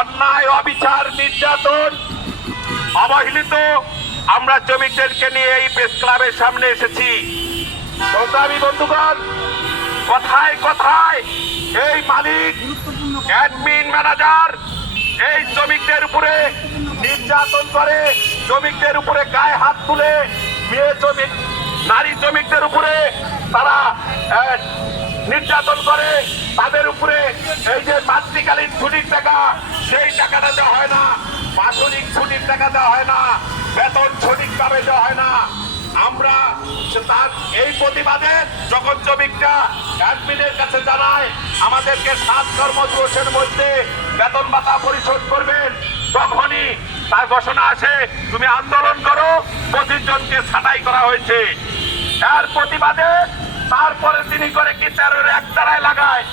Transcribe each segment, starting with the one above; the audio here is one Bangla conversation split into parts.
অন্যায়, অবিচার, নির্যাতন, অবহেলিত আমরা শ্রমিকদেরকে নিয়ে এই প্রেস ক্লাবের সামনে এসেছি। সংগ্রামী বন্ধুগণ, কথায় কথায় এই মালিক, অ্যাডমিন, ম্যানেজার এই শ্রমিকদের উপরে নির্যাতন করে, শ্রমিকদের উপরে গায়ে হাত তুলে, মেয়ে শ্রমিক, নারী শ্রমিকদের উপরে তারা নির্যাতন করে, তাদের উপরে এই যে মাতৃকালীন ছুটির টাকা, সেই টাকাটা দেওয়া হয় না, মাসিক ছুটির টাকা দেওয়া হয় না, বেতন সঠিকভাবে দেওয়া হয় না। আমরা তার এই প্রতিবাদে যখন শ্রমিকরা অ্যাডমিনের কাছে জানায় আমাদেরকে 7 কর্মদিবসের মধ্যে বেতন ভাতা পরিশোধ করবেন, তখনই তার ঘোষণা আসে তুমি আন্দোলন করো, 25 জনকে ছাঁটাই করা হয়েছে। এর প্রতিবাদে তারপরে তিনি করে কি 13-এর 1 ধারায় লাগায়।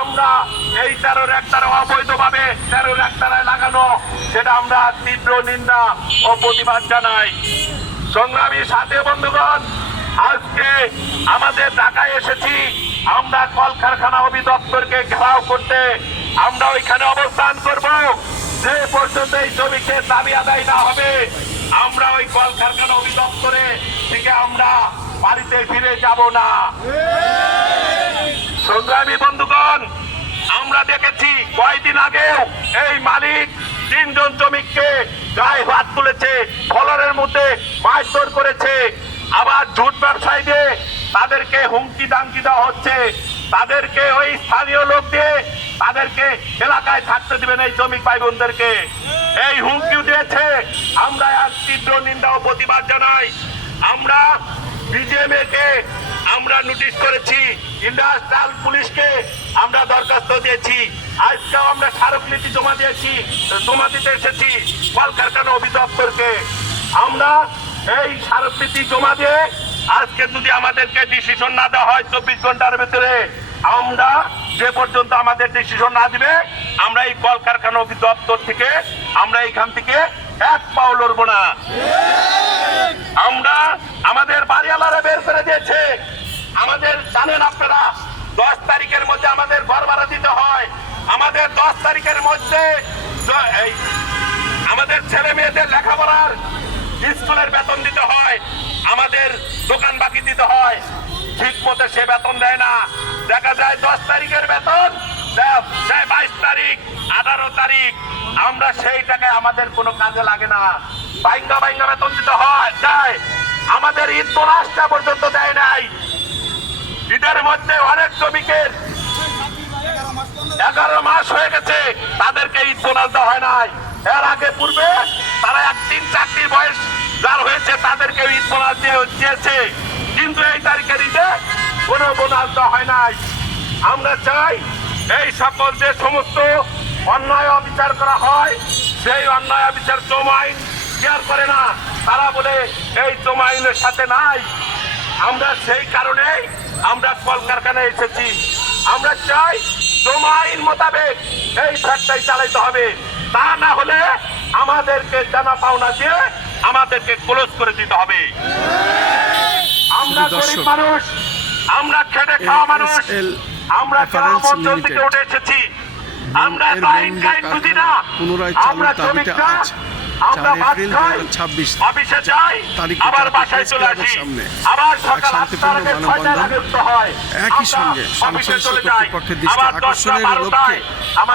আমরা এই 13-এর 1 ধারা অবৈধভাবে 13-এর 1 ধারায় লাগানো, সেটা আমরা তীব্র নিন্দা ও প্রতিবাদ জানাই। সংগ্রামী সাথী বন্ধুগণ, আজকে আমাদের ঢাকায় এসেছি আমরা কলকারখানা অধিদপ্তরকে ঘেরাও করতে। আমরা ওইখানে অবস্থান করব যে পর্যন্ত এই শ্রমিকের দাবি আদায় না হবে। আমরা ওই কলকারখানা অধিদপ্তরে থেকে আমরা বাড়িতে ফিরে যাব না। সংগ্রামী বন্ধুগণ, আমরা দেখেছি কয়েকদিন আগেও এই মালিক 3 জন শ্রমিককে গায়ে হাত তুলেছে, কলারের মধ্যে মারধর করেছে, আবার ঝুট ব্যবসায়ী দিয়ে তাদেরকে হুমকি দামকি দেওয়া হচ্ছে, তাদেরকে ওই স্থানীয় লোক দিয়ে তাদেরকে এলাকায় থাকতে দিবেন এই শ্রমিক ভাই বোনদেরকে এই হুমকি দিয়েছে। আমরা আজ তীব্র নিন্দা ও প্রতিবাদ জানাই। আমরা বিজিএমএ কে আমরা নোটিশ করেছি, ইন্ডাস্ট্রিয়াল পুলিশকে আমরা দরখাস্ত দিয়েছি, আজকেও আমরা স্মারকলিপি জমা দিতে এসেছি কলকারখানা অধিদপ্তরকে। আমরা এই স্মারকলিপি জমা দিয়ে আজকে যদি আমাদেরকে ডিসিশন না দেওয়া হয় 24 ঘন্টার ভিতরে, আমরা যে পর্যন্ত আমাদের ডিসিশন না দিবে আমরা এই কলকারখানা অধিদপ্তর থেকে আমরা এখান থেকে 1 পাও লড়বো না। আমরা আমাদের বাড়িওয়ালারা বের করে দিয়েছে, আমাদের জানেন আপনারা 10 তারিখের মধ্যে আমাদের ঘর ভাড়া দিতে হয়, আমাদের 10 তারিখের মধ্যে আমাদের ছেলে মেয়েদের লেখাপড়ার স্কুলের বেতন দিতে হয়, আমাদের দোকান বাকি দিতে হয়, ঠিক মতো সে বেতন দেয় না। দেখা যায় 10 তারিখের বেতন দেয় 22 তারিখ, 18 তারিখ, আমরা সেই টাকায় আমাদের কোনো কাজে লাগে না, বাইঙ্গা বেতন দিতে হয় যায়। আমাদের ঈদ বোনাসটা পর্যন্ত দেয় নাই। ঈদের মধ্যে অনেক শ্রমিকের 11 মাস হয়ে গেছে, তাদেরকে ঈদ বোনাস দেওয়া হয় নাই। এর আগে পূর্বে তারা 1-3 চাকরির বয়স যার হয়েছে তাদেরকে ঈদ বোনাস দিয়েছে, কিন্তু এই তারিখের ঈদে কোনো বোনাস দেওয়া হয় নাই। আমরা চাই এই সকল যে সমস্ত অন্যায় অবিচার করা হয়, সেই অন্যায় অবিচার শ্রম আইন কেয়ার করে না, তারা বলে এই শ্রম আইনের সাথে নাই। আমরা সেই কারণেই আমরা কলকারখানায় এসেছি। আমরা চাই শ্রম আইন মোতাবেক এই ফ্যাক্টরি চালাইতে হবে, তা না হলে আমাদেরকে জানা পাওনা দিয়ে আমাদেরকে ক্লোজ করে দিতে হবে। আমরা গরিব মানুষ, আমরা খেটে খাওয়া মানুষ, আমরা গ্রাম অঞ্চল থেকে উঠে এসেছি, আমরা আইন কাইন বুঝি না, আমরা শ্রমিকরা আমরা ভাত খাই, অফিসে যাই, আবার বাসায় চলে আসি, আবার সকাল 8টার আগে 6টার আগে উঠতে হয়, একই সঙ্গে সংশ্লিষ্ট কর্তৃপক্ষের দৃষ্টি আকর্ষণের লক্ষ্যে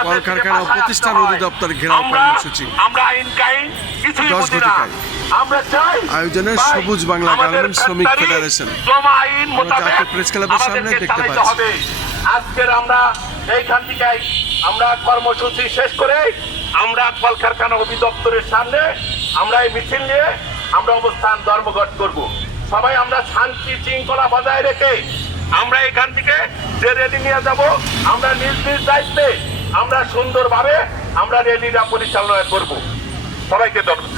কলকারখানা ও প্রতিষ্ঠান অধিদপ্তর ঘেরাও কর্মসূচি আমরা আইন কাইন কিছুই 10 বুঝি না। ঘটিকায় আমরা চাই আয়োজনে সবুজ বাংলা গার্মেন্টস শ্রমিক ফেডারেশন শ্রম আইন মোতাবেক জাতীয় প্রেস ক্লাবের সামনে দেখতে চালাতে পাচ্ছি। হবে। আজকের আমরা এইখান থেকে আমরা কর্মসূচি শেষ করে আমরা কলকারখানা অধিদপ্তরের সামনে আমরা এই মিছিল নিয়ে আমরা অবস্থান ধর্মঘট করব। সবাই আমরা শান্তি শৃঙ্খলা বজায় রেখে আমরা এখান থেকে যে রেলি নিয়ে যাব, আমরা নিজ নিজ দায়িত্বে আমরা সুন্দরভাবে আমরা রেলিটা পরিচালনা করব। সবাইকে ধন্যবাদ।